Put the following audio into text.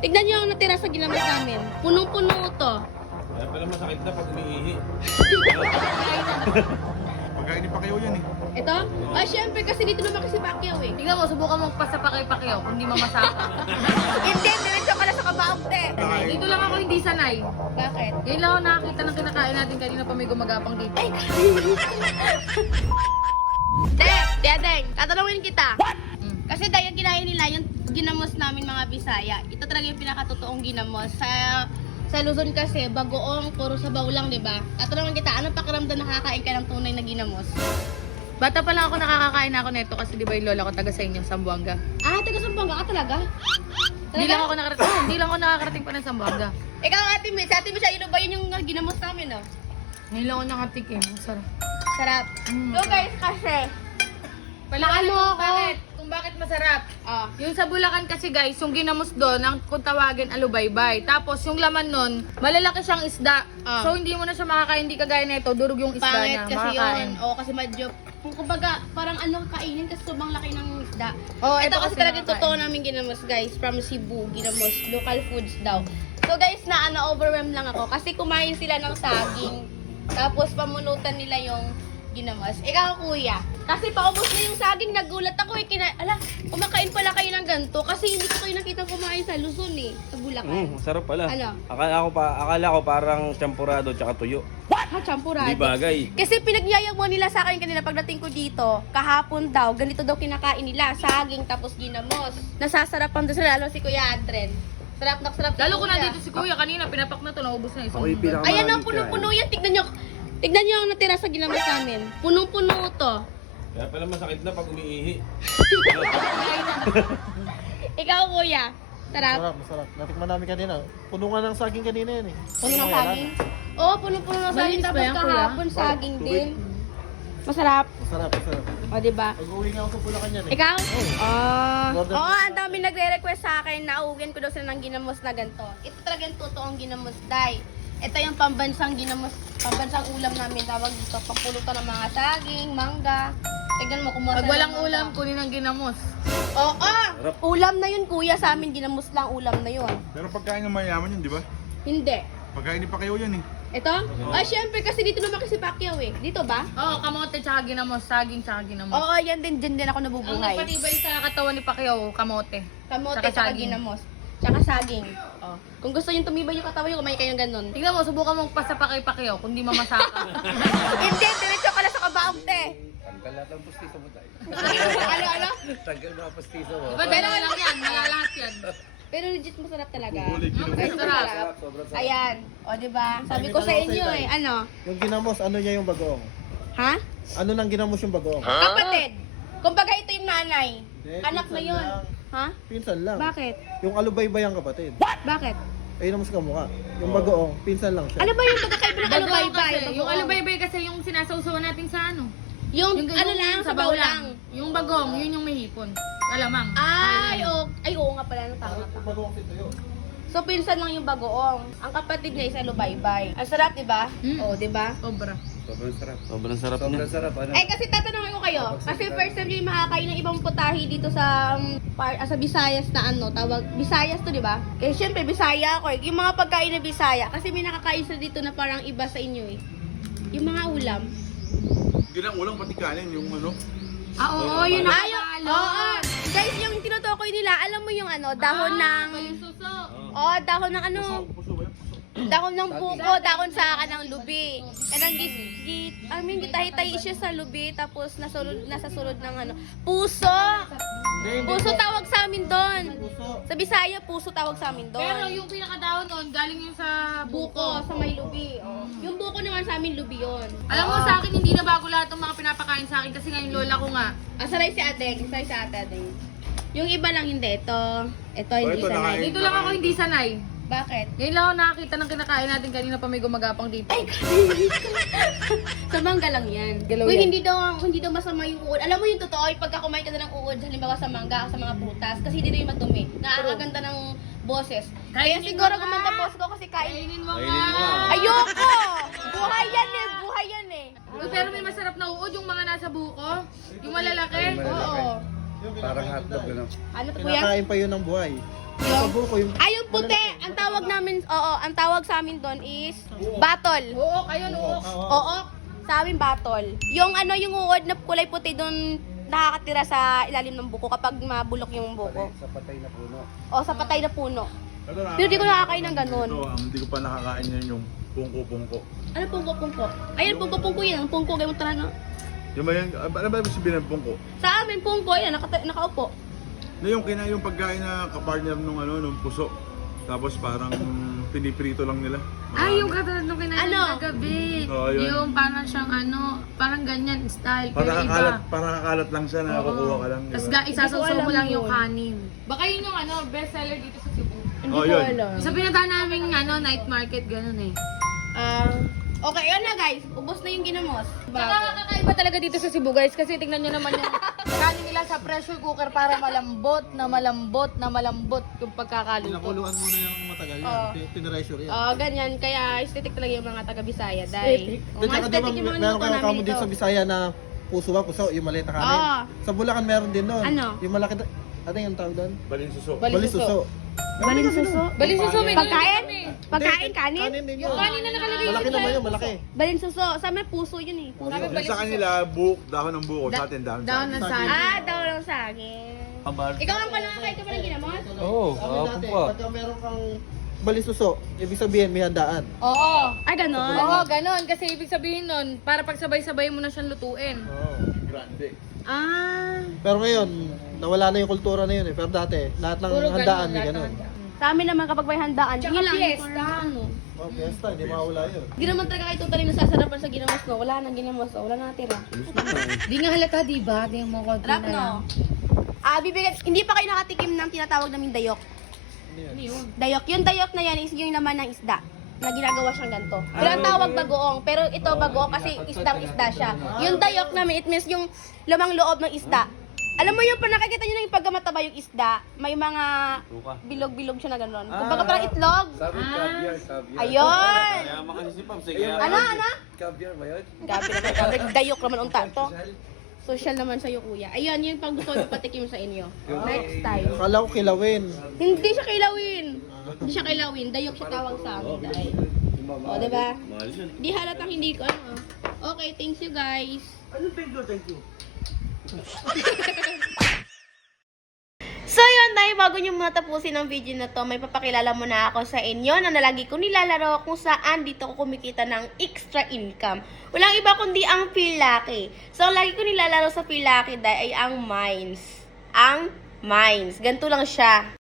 Tignan niyo ang natira sa ginamos namin. Punong-puno to. Kaya pala masakit na pag umiihi. Pagkain ni Pacquiao yan eh. Ito? Ah, syempre kasi dito naman kasi Pacquiao eh. Tingnan mo, subukan mong pasapakay-pakyaw kung di mamasaka. Hindi, diretso ka na sa kabaong te. Dito lang ako hindi sanay. Bakit? Ngayon lang ako nakakita ng kinakain natin kanina pa may gumagapang dito. Dedeng, tatanungin kita. Kasi dahil yung kinain nila, yung ginamos namin mga Bisaya, ito talaga yung pinakatotoong ginamos. Sa Luzon kasi, bagoong, puro sabaw lang, di ba? Tatanungin kita, anong pakiramdam nakakain ka ng tunay na ginamos? Bata pa lang ako nakakakain ako nito kasi di ba yung lola ko taga sa inyo, Sambuanga. Ah, taga Sambuanga ka talaga? Hindi lang ako nakarating, hindi lang ako nakakarating pa ng Sambuanga. Ikaw, Ate Mitch, Ate Mitch, yun ba yun yung ginamos namin, no? Ngayon lang ako nakatikim, masarap. Sarap. So guys, kasi, Palaan Ano mo ako? kung bakit masarap. ah, Yung sa Bulacan kasi guys, yung ginamos doon, ang kung tawagin alubaybay. Tapos yung laman nun, malalaki siyang isda. Ah. So hindi mo na siya makakain, hindi kagaya nito, durog yung isda pangit niya. kasi Makakain. yun. Oo, kasi medyo, kumbaga, parang ano kainin kasi sobrang laki ng isda. Oo, Ito kasi talagang nakakain. totoo namin ginamos, guys. From Cebu, ginamos. Local foods daw. So guys, overwhelm lang ako kasi kumain sila ng saging. Tapos pamunutan nila yung ginamos. Ikaw, kuya. Kasi paubos na yung saging, nagulat ako eh. Kumakain pala kayo ng ganito kasi hindi ko kayo nakita kumain sa Luzon eh. Sa Bulacan. Masarap pala. Ano? Akala ko parang champurado tsaka tuyo. Ha, champurado. Di bagay. Kasi pinagyayamo nila sa akin kanina pagdating ko dito, kahapon daw, ganito daw kinakain nila, saging tapos ginamos. Nasasarapan doon sila, lalo si Kuya Adren. Sarap na sarap si Lalo ko Kuya. na dito si Kuya, kanina pinapak na to, naubos na isang. Ayan o, puno-puno yan. Tignan nyo ang natira sa ginamos namin. Punong-puno to. Kaya pala masakit na pag umiihi. Ikaw, Kuya. Sarap. Masarap. Natikman namin kanina. Puno nga ng saging kanina yan eh. Puno ng saging. Oo, puno-puno ng saging. Malinis ba Tapos yan, Kuya? kahapon saging din. Masarap. Masarap. O, diba? Pag-uwi nga ako sa Bulacan yan eh. Ikaw? Order. Oo, ang dami nagre-request sa akin na uwian ko daw sila ng ginamos na ganito. Ito talaga yung totoong ginamos, Day. Ito yung pambansang ginamos, pambansang ulam namin. Tawag dito, pampulutan ng mga saging, mangga. Tignan mo, kumuha Pag sila walang ng mangga. ulam, kunin ang ginamos. Oo, ulam na yun, kuya. Sa amin, ginamos lang ulam na yun. Pero pagkain ng mayaman yun, di ba? Hindi. Pagkain ni Pacquiao yan eh. Ito? Ah, syempre, kasi dito naman kasi Pacquiao eh. Dito ba? Oo, kamote tsaka ginamos, saging tsaka ginamos. Oo, yan din, dyan din ako Ang nabubuhay. nagpatibay sa katawan ni Pacquiao, kamote. Kamote, Tsaka tsaka saging. ginamos. Tsaka saging. Oh. Kung gusto nyo tumibay yung katawan nyo, kumain kayo ng ganun. Tingnan mo, subukan mong pasapakay-pakyaw kung di mamasaka. Hindi, diretso ka na sa kabaong te. Tanggal lahat ng pustiso mo tayo. Ano? Tanggal mga pustiso mo. Diba, dalawa lang yan, malalahat yan. Pero legit masarap talaga. Ay, sarap. Sobrang sarap. Ayan. O, diba? Sabi ko sa inyo eh. Ano? Yung ginamos, ano niya yung bagoong? Ha? Ano nang ginamos yung bagoong? Kapatid. Kumbaga ito yung nanay. Hindi, Anak na pinsan yun. lang. Ha? Pinsan lang. Bakit? Yung alubaybay ang kapatid. Bakit? Ayun ang mas kamukha. Yung bagoong, pinsan lang siya. Ano ba yung pagkakaiba ng Bagoong alubaybay? kasi, yung alubaybay kasi yung sinasawsawan natin sa ano. Yung ano lang, sabaw lang. Yung bagong, yun yung may hipon. Alamang. Ay, oo nga pala. Tama. Bagoong si Tuyo. So, pinsan lang yung bagoong. Ang kapatid niya is alubaybay. Ang sarap, diba? Oo, diba? Sobra. Sobrang sarap. Sobrang sarap Sobrang sarap. Ano? Eh, kasi tatanungin ko kayo. Kasi first time yung makakain ng ibang putahe dito sa sa Visayas na ano, tawag, Visayas to, di ba? Eh, syempre, Bisaya ako eh. Yung mga pagkain na Bisaya. Kasi may nakakain sila dito na parang iba sa inyo eh. Yung mga ulam. Hindi lang ulang pati kanin, yung ano. Ah, oo, yun ang Ay, oo. Guys, yung tinutukoy nila, alam mo yung ano, dahon ng... Suso. Oh, dahon ng ano, Puso ba yan? dahon ng buko, dahon sa ng lubi. Kanang gitahi-tahi siya sa lubi, tapos nasa sulod ng ano, puso. Puso tawag sa amin doon. Sa Bisaya, puso tawag sa amin doon. Pero yung pinakadahon nun, galing yung sa buko sa may lubi. Oh. Yung buko naman sa amin, lubi yun. Alam mo sa akin, hindi na bago lahat ng mga pinapakain sa akin kasi ngayon lola ko nga. Saray si ate, saray si ate. Yung iba lang hindi. Ito hindi ito, sanay. Dito lang ako hindi sanay. Bakit? Ngayon lang ako nakakita ng kinakain natin kanina pa may gumagapang dito. Sa mangga lang yan. Galaw Uy, yan. hindi daw masama yung uod. Alam mo yung totoo, yung pagka kumain ka na ng uod, halimbawa sa mangga, sa mga prutas, kasi hindi na yung madumi. Nakakaganda ng boses. Kaya Kainin siguro mo nga. gumanda boss ko kasi kain. Kainin mo Kainin mo nga. nga. Ayoko! Buhay yan eh! Buhay yan eh! Uy, pero may masarap na uod yung mga nasa buko. Yung malalaki. Ay, malalaki. Oo. Parang hotdog, ano? Ano to kuya? Kinakain pa yun ng buhay. Yung, Buko yung... ay, yung puti. Ang tawag namin, oo, ang tawag sa amin doon is batol. Uok, ayun, uok. Oo, sa amin batol. Yung ano, yung uod na kulay puti doon nakakatira sa ilalim ng buko kapag mabulok yung buko. Sa patay na puno. O sa patay na puno. Ito, Pero di ko nakakain ng ganun. Ito, ang hindi ko pa nakakain yan yung pungko-pungko. Ano pungko-pungko? Ayan, pungko-pungko yan. Ang pungko, ganyan tara na. Yung ba yan? Ano ba ibig sabihin ng pungko? Sa amin, pungko, yan, nakaupo. Na yung yung pagkain na kapartner nung nung puso. Tapos parang piniprito lang nila. Ay, yung katulad nung kinain Ano? kagabi. Oo, yun. Yung parang siyang ano, parang ganyan style, pero Para iba. kakalat lang siya na kukuha ka lang. Tapos Diba? isasawsaw mo alam lang yung yun. kanin. Baka yun yung ano, best seller dito sa Cebu. Hindi Oh, ko yun. alam. Sa pinuntahan namin night market, ganun eh. Okay, yun na guys. Ubos na yung ginamos. Saka kakaiba talaga dito sa Cebu guys kasi tingnan nyo naman yung kanin nila sa pressure cooker para malambot yung pagkakaluto. Pinakuluan muna yung matagal yan. Oo. Pinressure yan. Ganyan. Kaya aesthetic talaga yung mga taga-Bisaya. Dahil, At saka di ba meron kayong kamo dito sa Bisaya na puso, yung maliit na kanin? Oo. Sa Bulacan meron din nun. Ano? Yung malaki, ano yung tawag doon? Balinsuso. Balisuso. Balinsuso. Balisuso, may Pagkain? kami. Pagkain, kanin? Kanin din Yung yun. kanin na nakalagay Malaki sa naman yun, malaki. Balinsuso. Sa amin, puso yun eh. Puso. Sabi, Yung sa kanila, buhok, dahon ng buko. Sa atin, dahon. Down na sa Daw lang sa akin. Ikaw ang nakakain ka ba ng ginamos? Oo, Sabi dati, pagka meron kang balisuso, ibig sabihin may handaan. Oo. Ay, ganon. Oo, ganon. Kasi ibig sabihin nun, para pagsabay-sabay mo na siyang lutuin. Grande. Pero ngayon, nawala na yung kultura na yun eh. Pero dati, lahat ng handaan may lahat ng ganun. handaan. Sa amin naman kapag may handaan, Tsaka yun lang. fiesta. Ano. Oh, fiesta, hindi mawala yun. Hindi naman talaga kayo totally nasasarapan sa ginamos, no? Wala nang ginamos, no? Wala nang natira. Di nga halata, di ba? Di mo konti Rap, na lang. no? Hindi pa kayo nakatikim ng tinatawag naming dayok. Ano yun? Dayok. Yung dayok na yan is yung laman ng isda na ginagawa siyang ganito. Pero ang tawag bagoong. Pero ito bagoong kasi isdang-isda siya. Yung dayok namin, it means yung lamang loob ng isda. Alam mo yung nakikita nyo na yung pagkamataba yung isda, may mga bilog-bilog siya na gano'n. Kumbaga parang itlog. Sabi, caviar. Ayun! Makasi si Pam, Ano? Caviar ba yun? Gabi naman, gabi. Dayok naman unta to. Social naman sa'yo, kuya. Ayun, yung pag gusto ko patikim sa inyo. Next time. Akala ko kilawin. Hindi siya kilawin. Hindi siya kilawin. Dayok siya tawag sa amin. Dahil. O, diba? Di halatang hindi ko ano. Okay, thanks you guys. Thank you. So yun dahil bago nyo muna tapusin ang video na to, may papakilala muna ako sa inyo na nalagi ko nilalaro kung saan dito ko kumikita ng extra income. Walang iba kundi ang Philaki. So lagi ko nilalaro sa Philaki dahil ay ang mines. Ang mines. Ganito lang siya.